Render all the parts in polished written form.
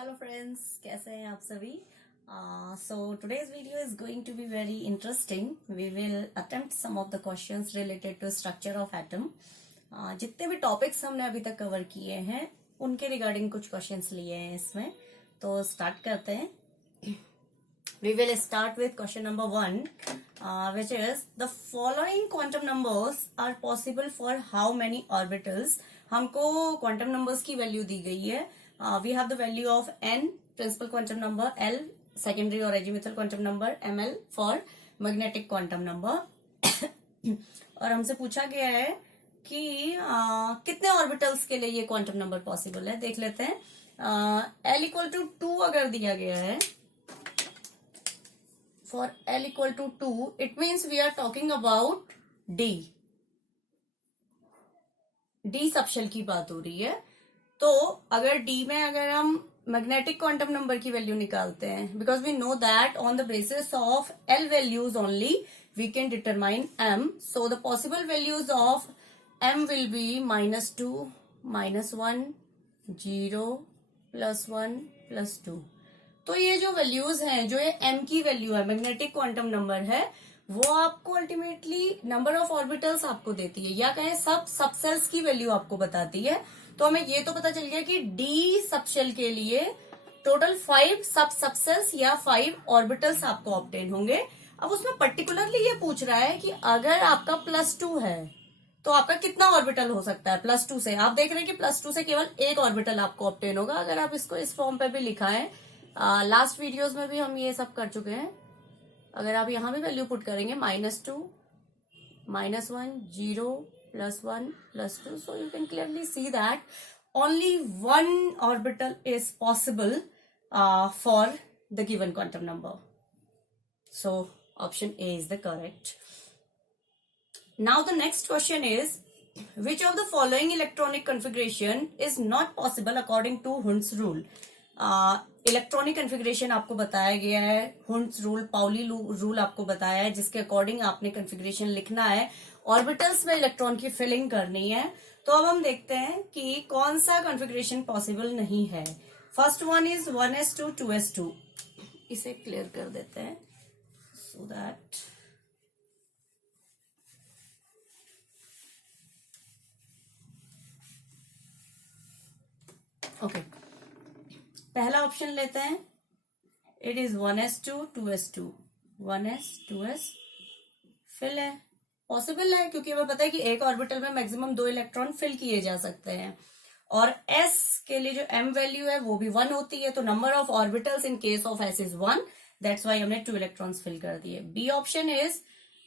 Hello friends, कैसे हैं आप सभी। So today's video is going to be very interesting. We will attempt some of the questions related to structure of atom. जितने भी topics हमने अभी तक कवर किए हैं उनके रिगार्डिंग कुछ क्वेश्चंस लिए हैं इसमें. तो स्टार्ट करते हैं. We will start with question number 1, which is the following quantum numbers are possible for how many orbitals. हमको quantum numbers की वैल्यू दी गई है. We have the value of n principal quantum number, l secondary or azimuthal quantum number, ml for magnetic quantum number. और हमसे पूछा गया है कि कितने ऑर्बिटल्स के लिए ये क्वांटम नंबर पॉसिबल है. देख लेते हैं. l इक्वल टू 2 अगर दिया गया है, for L equal to 2, it means we are talking about D. D subshell की बात हो रही है. तो अगर D में अगर हम मैग्नेटिक क्वांटम नंबर की वैल्यू निकालते हैं, because we know that on the basis of L values only we can determine M. So the possible values of M will be -2, -1, 0, +1, +2. तो ये जो वैल्यूज हैं, जो ये m की वैल्यू है, मैग्नेटिक क्वांटम नंबर है, वो आपको अल्टीमेटली नंबर ऑफ ऑर्बिटल्स आपको देती है, या कहें सब सबसेल्स की वैल्यू आपको बताती है. तो हमें ये तो पता चल गया कि डी सबशेल के लिए टोटल 5 सबसेल्स या 5 ऑर्बिटल्स आपको ऑब्टेन होंगे. अब उसमें पर्टिकुलरली ये पूछ रहा है कि अगर आपका +2 है तो आपका कितना ऑर्बिटल हो सकता है. +2 से आप देख रहे हैं कि +2 से केवल एक ऑर्बिटल आपको ऑब्टेन होगा. अगर आप इसको इस फॉर्म पे भी लिखा है, लास्ट वीडियोस में भी हम ये सब कर चुके हैं. अगर आप यहां भी वैल्यू पुट करेंगे -2, -1, 0, +1, +2, so you can clearly see that only one orbital is possible for the given quantum number. So option A is the correct. Now the next question is which of the following electronic configuration is not possible according to Hund's rule. Electronic configuration आपको बताया गया है, Hund's rule, Pauli rule आपको बताया है, जिसके according आपने configuration लिखना है, ऑर्बिटल्स में इलेक्ट्रॉन की फिलिंग करनी है. तो अब हम देखते हैं कि कौन सा कन्फिग्रेशन पॉसिबल नहीं है. First one is 1s2 2s2. इसे क्लियर कर देते हैं सो दैट ओके. पहला ऑप्शन लेते हैं. It is 1s2 2s2. 1s 2s fill है, पॉसिबल है, क्योंकि हमें पता है कि एक ऑर्बिटल में मैक्सिमम 2 इलेक्ट्रॉन फिल किए जा सकते हैं. और s के लिए जो m वैल्यू है वो भी 1 होती है. तो number of orbitals in case of s is 1. That's why हमने 2 इलेक्ट्रॉन्स फिल कर दिए. B option is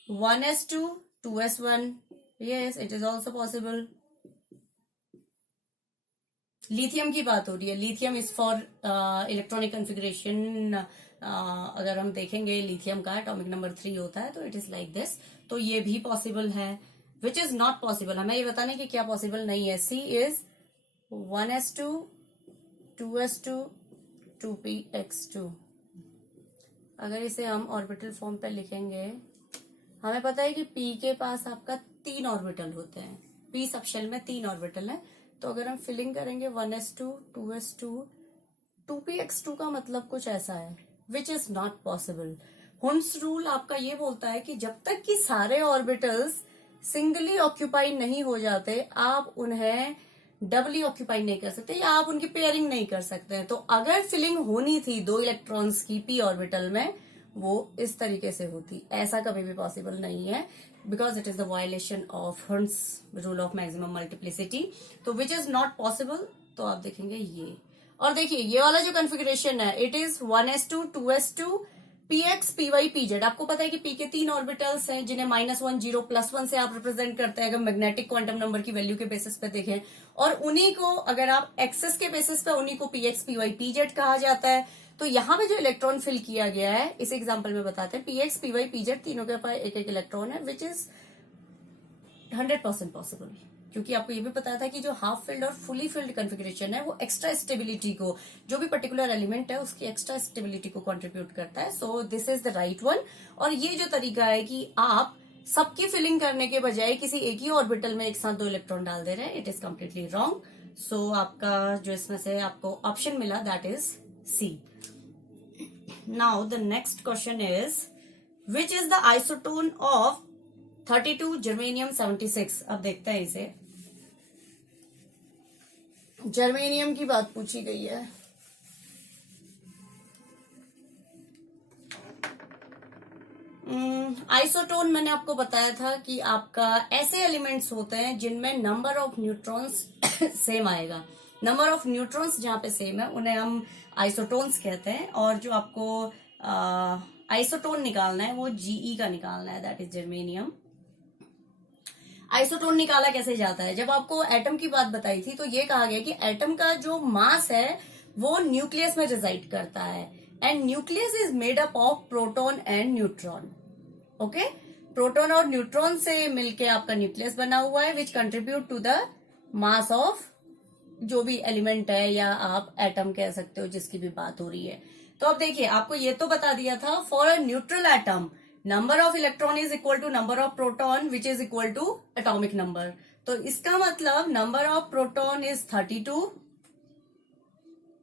1s2 2s1. Yes, it is also possible. Lithium की बात हो रही है. Lithium is for electronic configuration. अगर हम देखेंगे लिथियम का एटॉमिक नंबर 3 होता है, तो इट इज लाइक दिस. तो ये भी पॉसिबल है. विच इज नॉट पॉसिबल, हमें ये बताने कि क्या पॉसिबल नहीं है. सी इज 1s2 2s2 2px2. अगर इसे हम ऑर्बिटल फॉर्म पे लिखेंगे, हमें पता है कि p के पास आपका 3 ऑर्बिटल होते हैं. p सबशेल में 3 ऑर्बिटल है. तो अगर हम फिलिंग करेंगे 1s2 2s2 2px2 का मतलब कुछ ऐसा है, which is not possible. Hund's rule आपका ये बोलता है कि जब तक कि सारे ऑर्बिटल्स सिंगली ऑक्यूपाई नहीं हो जाते, आप उन्हें डबली ऑक्यूपाई नहीं कर सकते, या आप उनकी पेयरिंग नहीं कर सकते हैं. तो अगर फिलिंग होनी थी 2 इलेक्ट्रॉन्स की p ऑर्बिटल में, वो इस तरीके से होती. ऐसा कभी भी पॉसिबल नहीं है, because it is the violation of Hund's rule of maximum multiplicity. तो which is not possible, तो आप देखेंगे ये. और देखिए ये वाला जो कन्फिग्रेशन है, it is 1s2 2s2 px py pz. आपको पता है कि p के 3 ऑर्बिटल्स हैं, जिन्हें -1 0 +1 से आप रिप्रेजेंट करते हैं अगर मैग्नेटिक क्वांटम नंबर की वैल्यू के बेसिस पे देखें. और उन्हीं को अगर आप एक्सेस के बेसिस पे, उन्हीं को px py pz कहा जाता है. तो यहाँ पे जो इलेक्ट्रॉन फिल किया गया है, इस एग्जांपल में बताते हैं, px py pz तीनों के पास एक एक इलेक्ट्रॉन है, विच इज 100% पॉसिबल. क्योंकि आपको ये भी पता था कि जो हाफ फिल्ड और फुली फिल्ड कन्फिग्रेशन है, वो एक्स्ट्रा स्टेबिलिटी को, जो भी पर्टिकुलर एलिमेंट है उसकी एक्स्ट्रा स्टेबिलिटी को कंट्रीब्यूट करता है. So this is the right one. और ये जो तरीका है कि आप सबकी फिलिंग करने के बजाय किसी एक ही ऑर्बिटल में एक साथ 2 इलेक्ट्रॉन डाल दे रहे हैं, इट इज कम्प्लीटली रॉन्ग. सो आपका जो इसमें से आपको ऑप्शन मिला that is C. Now the next question is, which is the isotone of 32 germanium 76? अब देखते हैं इसे. जर्मेनियम की बात पूछी गई है. आइसोटोन मैंने आपको बताया था कि आपका ऐसे एलिमेंट्स होते हैं जिनमें नंबर ऑफ न्यूट्रॉन्स सेम आएगा. नंबर ऑफ न्यूट्रॉन्स जहां पे सेम है उन्हें हम आइसोटोन्स कहते हैं. और जो आपको आइसोटोन निकालना है वो जीई का निकालना है, दैट इज जर्मेनियम. आइसोटोन निकाला कैसे जाता है? जब आपको एटम की बात बताई थी तो ये कहा गया कि एटम का जो मास है वो न्यूक्लियस में रिजाइड करता है. And nucleus is made up of proton and neutron. Okay, proton और न्यूट्रॉन से मिलके आपका न्यूक्लियस बना हुआ है which contribute to the mass of जो भी एलिमेंट है या आप एटम कह सकते हो जिसकी भी बात हो रही है. तो अब देखिए, आपको ये तो बता दिया था for a neutral atom number of electron is equal to number of proton which is equal to atomic number. तो इसका मतलब number of proton is 32,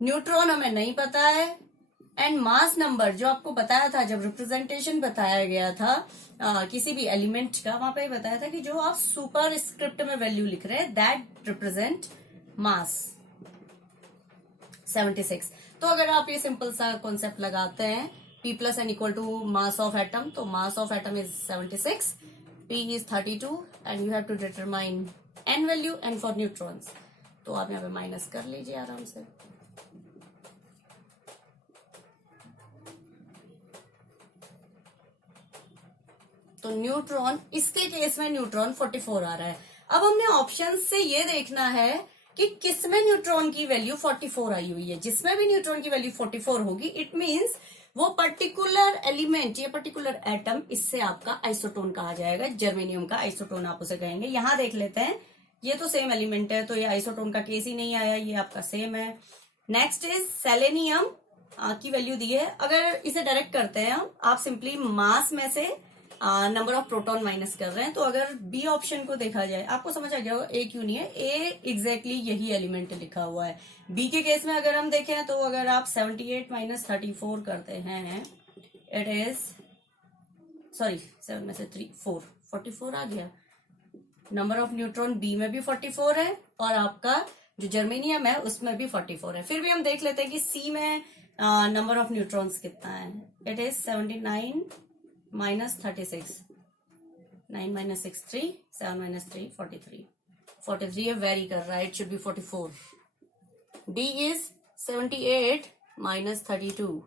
neutron हमें नहीं पता है, एंड मास नंबर जो आपको बताया था जब रिप्रेजेंटेशन बताया गया था किसी भी एलिमेंट का, वहां पे बताया था कि जो आप सुपर स्क्रिप्ट में वैल्यू लिख रहे हैं दैट रिप्रेजेंट मास 76. तो अगर आप ये सिंपल सा कॉन्सेप्ट लगाते हैं P plus N equal to mass of atom, तो mass of atom is 76, P is 32 and you have to determine N value. And for neutrons तो आप यहाँ पे माइनस कर लीजिए आराम से. तो न्यूट्रॉन, इसके केस में न्यूट्रॉन 44 आ रहा है. अब हमने ऑप्शन से ये देखना है कि किसमें न्यूट्रॉन की वैल्यू 44 आई हुई है. जिसमें भी न्यूट्रॉन की वैल्यू 44 होगी इट मींस वो पर्टिकुलर एलिमेंट या पर्टिकुलर एटम इससे आपका आइसोटोन कहा जाएगा. जर्मेनियम का आइसोटोन आप उसे कहेंगे. यहां देख लेते हैं, ये तो सेम एलिमेंट है तो ये आइसोटोन का केस ही नहीं आया, ये आपका सेम है. नेक्स्ट इज सेलेनियम की वैल्यू दी है. अगर इसे डायरेक्ट करते हैं हम, आप सिंपली मास में से नंबर ऑफ प्रोटॉन माइनस कर रहे हैं. तो अगर बी ऑप्शन को देखा जाए, आपको समझ आ गया होगा ए क्यों नहीं है. ए एग्जैक्टली यही एलिमेंट लिखा हुआ है. बी के केस में अगर हम देखें तो अगर आप 78 माइनस 34 करते हैं, इट इज सॉरी 7 में से 3 4 44 आ गया. नंबर ऑफ न्यूट्रॉन बी में भी 44 है और आपका जो जर्मेनियम है उसमें भी 44 है. फिर भी हम देख लेते हैं कि सी में नंबर ऑफ न्यूट्रॉन्स कितना है. It is 79 minus 36, 9 minus 6 3, 7 minus 3 43 ये वेरी कर रहा है. It should be 44. D is 78 minus 32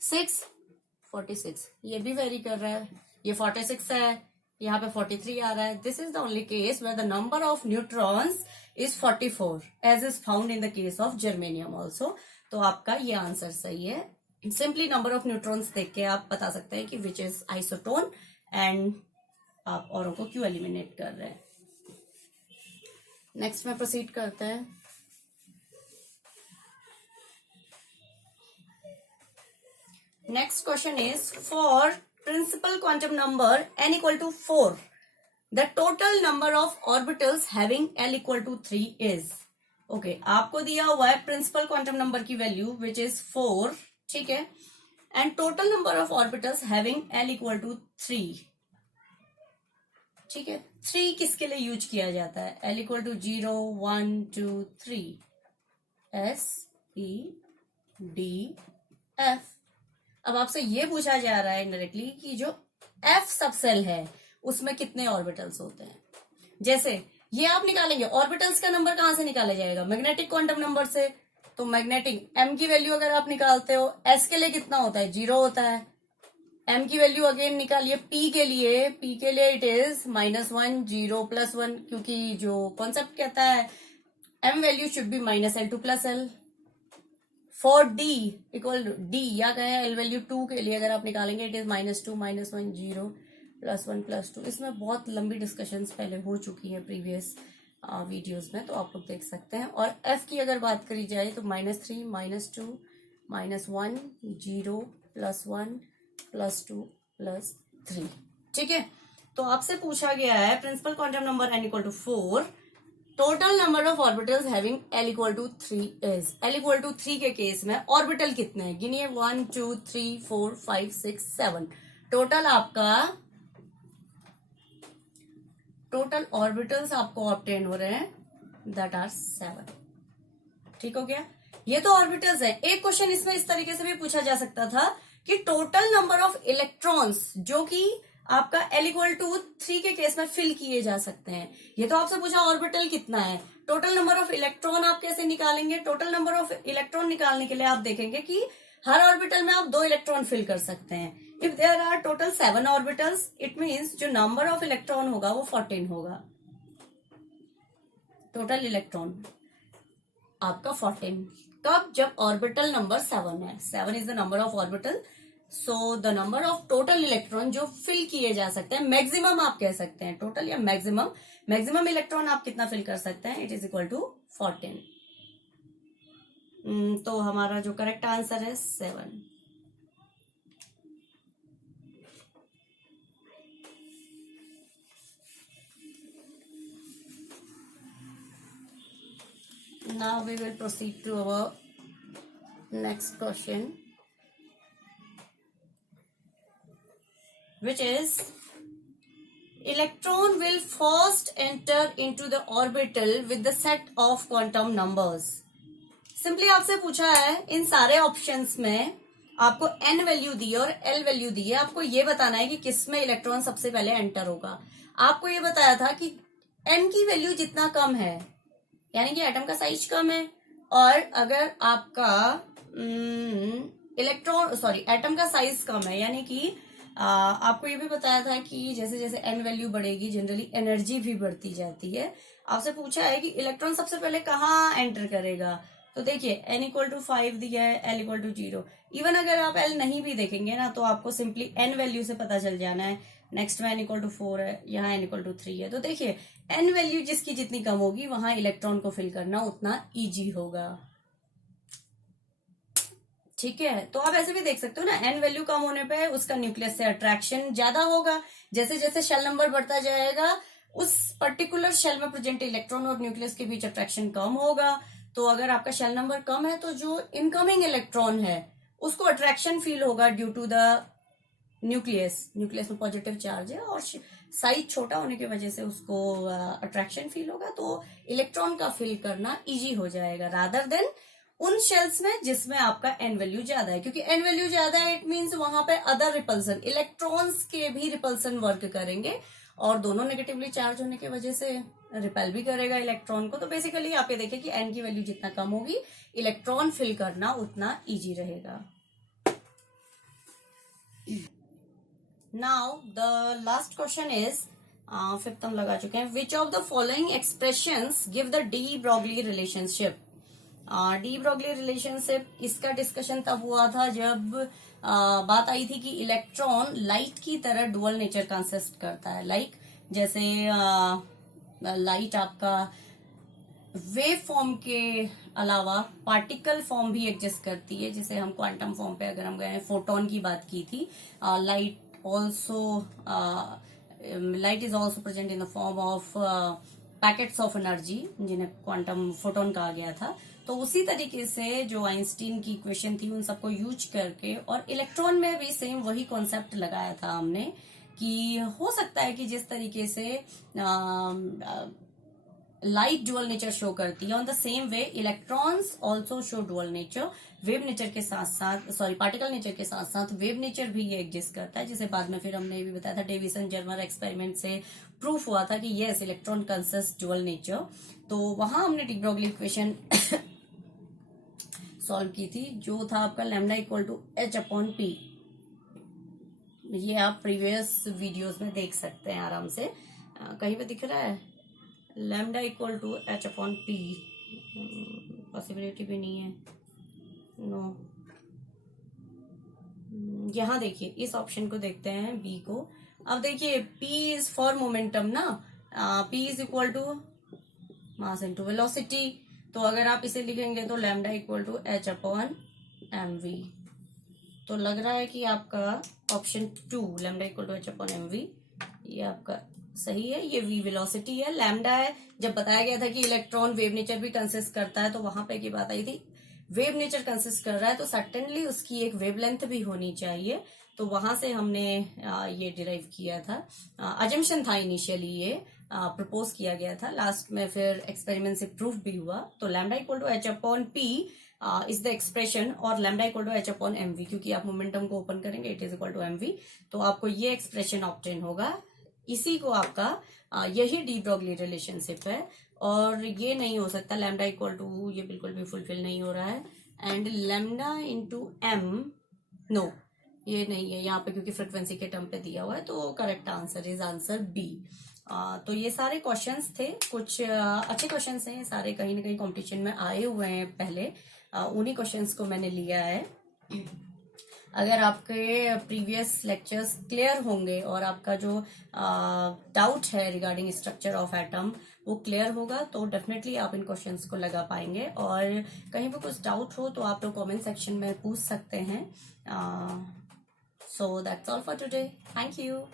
6 46, ये भी वेरी कर रहा है. ये 46 है, यहाँ पे 43 आ रहा है. This is the only case where the number of neutrons is 44 as is found in the case of germanium also. तो आपका ये आंसर सही है. सिंपली नंबर ऑफ न्यूट्रॉन्स देख के आप बता सकते हैं कि विच इज आइसोटोन एंड आप औरों को क्यों एलिमिनेट कर रहे हैं. नेक्स्ट में प्रोसीड करते हैं. Next question is for principal quantum number n equal to 4 the total number of orbitals having l equal to 3 is. Okay, आपको दिया हुआ है प्रिंसिपल क्वांटम नंबर की वैल्यू विच इज 4, ठीक है, and total number of orbitals having l equal to 3. ठीक है, 3 किसके लिए यूज किया जाता है? l equal to 0 1 2 3 S E D F. अब आपसे ये पूछा जा रहा है इनडायरेक्टली कि जो F सब सेल है उसमें कितने ऑर्बिटल्स होते हैं. जैसे ये आप निकालेंगे, ऑर्बिटल्स का नंबर कहां से निकाला जाएगा? मैग्नेटिक क्वांटम नंबर से. तो मैग्नेटिक m की वैल्यू अगर आप निकालते हो, s के लिए कितना होता है? 0 होता है. m की वैल्यू अगेन निकालिए p के लिए इट इज -1 0 +1, क्योंकि जो कॉन्सेप्ट कहता है m value should be -L2 + L. For d equal d या कहें l वैल्यू 2 के लिए अगर आप निकालेंगे इट इज -2 -1 0 +1 +2. इसमें बहुत लंबी डिस्कशंस पहले हो चुकी हैं प्रीवियस वीडियोस में, तो आप लोग देख सकते हैं. और f की अगर बात करी जाए तो -3 -2 -1 0 +1 +2 +3. ठीक है, तो आपसे पूछा गया है principal quantum number n equal to 4 total number of orbitals having L equal to 3 is, L equal to 3 के केस में ऑर्बिटल कितने हैं गिनिए, 1 2 3 4 5 6 7, टोटल आपका टोटल ऑर्बिटल्स आपको ऑब्टेन हो रहे हैं दैट आर 7। ठीक हो गया, ये तो ऑर्बिटल्स है। एक क्वेश्चन इसमें इस तरीके से भी पूछा जा सकता था कि टोटल नंबर ऑफ इलेक्ट्रॉन्स जो कि आपका L इक्वल टू 3 के केस में फिल किए जा सकते हैं। ये तो आपसे पूछा ऑर्बिटल कितना है, टोटल नंबर ऑफ इलेक्ट्रॉन आप कैसे निकालेंगे। टोटल नंबर ऑफ इलेक्ट्रॉन निकालने के लिए आप देखेंगे कि हर ऑर्बिटल में आप 2 इलेक्ट्रॉन फिल कर सकते हैं। If there are total 7 orbitals, it means जो नंबर ऑफ इलेक्ट्रॉन होगा वो 14 होगा। टोटल इलेक्ट्रॉन आपका 14 कब, जब ऑर्बिटल नंबर 7 है। 7 is the number of orbital, so the number of total electron जो फिल किए जा सकते हैं, मैक्सिमम आप कह सकते हैं, टोटल या मैक्सिमम, मैक्सिमम इलेक्ट्रॉन आप कितना फिल कर सकते हैं, इट इज इक्वल टू 14। तो हमारा जो करेक्ट आंसर है 7। Now we will proceed to our next question, which is electron will first enter into the orbital with the set of quantum numbers। Simply आपसे पूछा है इन सारे ऑप्शंस में आपको n वैल्यू दी है और l वैल्यू दी है, आपको ये बताना है कि किसमें इलेक्ट्रॉन सबसे पहले एंटर होगा। आपको ये बताया था कि n की वैल्यू जितना कम है यानी कि एटम का साइज कम है, और अगर आपका एटम का साइज कम है यानी कि आपको ये भी बताया था कि जैसे जैसे एन वैल्यू बढ़ेगी जनरली एनर्जी भी बढ़ती जाती है। आपसे पूछा है कि इलेक्ट्रॉन सबसे पहले कहाँ एंटर करेगा, तो देखिए n इक्वल टू 5 दिया है, l इक्वल टू 0। इवन अगर आप l नहीं भी देखेंगे ना तो आपको सिंपली n वैल्यू से पता चल जाना है। नेक्स्ट में n इक्वल टू 4 है, यहाँ n इक्वल टू 3 है, तो देखिए n वैल्यू जिसकी जितनी कम होगी वहां इलेक्ट्रॉन को फिल करना उतना इजी होगा। ठीक है, तो आप ऐसे भी देख सकते हो ना, n वैल्यू कम होने पे उसका न्यूक्लियस से अट्रैक्शन ज्यादा होगा। जैसे जैसे शेल नंबर बढ़ता जाएगा उस पर्टिकुलर शेल में प्रेजेंट इलेक्ट्रॉन और न्यूक्लियस के बीच अट्रैक्शन कम होगा। तो अगर आपका शेल नंबर कम है तो जो इनकमिंग इलेक्ट्रॉन है उसको अट्रैक्शन फील होगा ड्यू टू द न्यूक्लियस में पॉजिटिव चार्ज है और साइज छोटा होने की वजह से उसको अट्रैक्शन फील होगा, तो इलेक्ट्रॉन का फिल करना इजी हो जाएगा रादर देन उन शेल्स में जिसमें आपका एन वैल्यू ज्यादा है। क्योंकि एन वैल्यू ज्यादा है इट मीन्स वहां पे अदर रिपल्सन इलेक्ट्रॉन्स के भी रिपल्सन वर्क करेंगे और दोनों नेगेटिवली चार्ज होने की वजह से रिपेल भी करेगा इलेक्ट्रॉन को। तो बेसिकली आप ये देखिए कि एन की वैल्यू जितना कम होगी इलेक्ट्रॉन फिल करना उतना इजी रहेगा। Now the last question is, fifth हम लगा चुके हैं, which of the following expressions give the de Broglie relationship. De Broglie relationship इसका डिस्कशन तब हुआ था जब बात आई थी कि इलेक्ट्रॉन लाइट की तरह डुअल नेचर कंसिस्ट करता है। लाइक जैसे लाइट आपका वेव फॉर्म के अलावा पार्टिकल फॉर्म भी एग्जिस्ट करती है, जिसे हम क्वांटम फॉर्म पे अगर हम गए फोटोन की बात की थी। Light is also present in the form of packets of energy जिन्हें क्वांटम फोटोन कहा गया था। तो उसी तरीके से जो आइंस्टीन की इक्वेशन थी उन सबको यूज करके और इलेक्ट्रॉन में भी सेम वही कॉन्सेप्ट लगाया था हमने कि हो सकता है कि जिस तरीके से लाइट डुअल नेचर शो करती है on the same way electrons also show dual nature. Wave nature के साथ साथ पार्टिकल नेचर के साथ साथ वेव नेचर भी ये एग्जिस्ट करता है, जिसे बाद में फिर हमने ये भी बताया था डेविसन जर्मर एक्सपेरिमेंट से प्रूफ हुआ था कि yes electron consist dual nature. तो वहां हमने डी ब्रॉगली इक्वेशन सॉल्व की थी जो था आपका लैम्डा इक्वल टू h/p। ये आप प्रीवियस वीडियोस में देख सकते हैं आराम से, कहीं पे दिख रहा है lambda equal to h/p, possibility भी नहीं है, नो। यहाँ देखिए इस ऑप्शन को देखते हैं बी को। अब देखिए p इज फॉर मोमेंटम ना, p is equal to mass into velocity. तो अगर आप इसे लिखेंगे तो लैम्डा इक्वल टू h/mv। तो लग रहा है कि आपका option 2 lambda equal to h/mv ये आपका सही है, ये v वेलोसिटी है, लैम्डा है। जब बताया गया था कि इलेक्ट्रॉन वेव नेचर भी कंसिस्ट करता है तो वहां पे की बात आई थी, वेव नेचर कंसिस्ट कर रहा है तो सर्टेनली उसकी एक वेवलेंथ भी होनी चाहिए। तो वहां से हमने ये डिराइव किया था, अजम्पशन था इनिशियली, ये प्रपोज किया गया था, लास्ट में फिर एक्सपेरिमेंट से प्रूफ भी हुआ। तो lambda equal to H upon P is the expression, और lambda equal to H upon M V, क्योंकि आप मोमेंटम को ओपन करेंगे it is equal to M V, तो आपको ये एक्सप्रेशन ऑब्टेन होगा। इसी को आपका यही डी ब्रॉगली रिलेशनशिप है, और ये नहीं हो सकता लैम्डा इक्वल टू, ये बिल्कुल भी फुलफिल नहीं हो रहा है। And lambda into M, no ये नहीं है यहाँ पे, क्योंकि फ्रिक्वेंसी के टर्म पे दिया हुआ है। तो correct answer is answer B. तो ये सारे क्वेश्चंस थे, कुछ अच्छे क्वेश्चंस हैं, सारे कहीं ना कहीं कंपटीशन में आए हुए हैं पहले, उन्हीं क्वेश्चंस को मैंने लिया है। अगर आपके प्रीवियस लेक्चर्स क्लियर होंगे और आपका जो डाउट है रिगार्डिंग स्ट्रक्चर ऑफ एटम वो क्लियर होगा तो डेफिनेटली आप इन क्वेश्चंस को लगा पाएंगे। और कहीं पर कुछ डाउट हो तो आप लोग कमेंट सेक्शन में पूछ सकते हैं। So that's all for today, thank you.